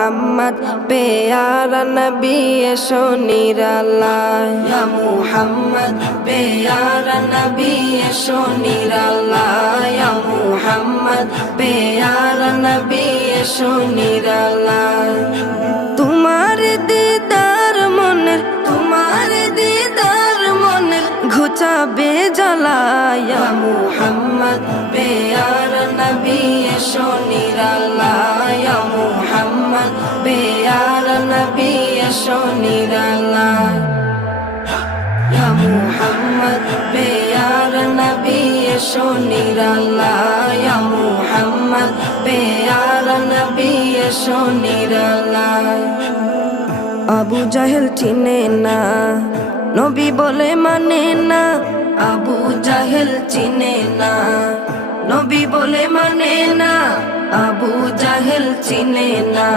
মুহাম্মদ প্যারা নবী এসো নিরালায় ইয়া মুহাম্মদ প্যারা নবী এসো নিরালায় ইয়া মুহাম্মদ প্যারা নবী এসো নিরালায় তোমার দিদার মনের ঘুচাবে জ্বালায় ইয়া মুহাম্মদ প্যারা নবী এসো নিরালায় ইয়া মুহাম্মদ প্যারা নবী এসো নিরালায় ইয়া মুহাম্মদ প্যারা নবী এসো নিরালায় ইয়া মুহাম্মদ প্যারা নবী এসো নিরালায় আবু জাহেল চিনে না নবী বলে মানে না আবু জাহেল চিনে না নবী বলে মানে না আবু জাহেল চিনে না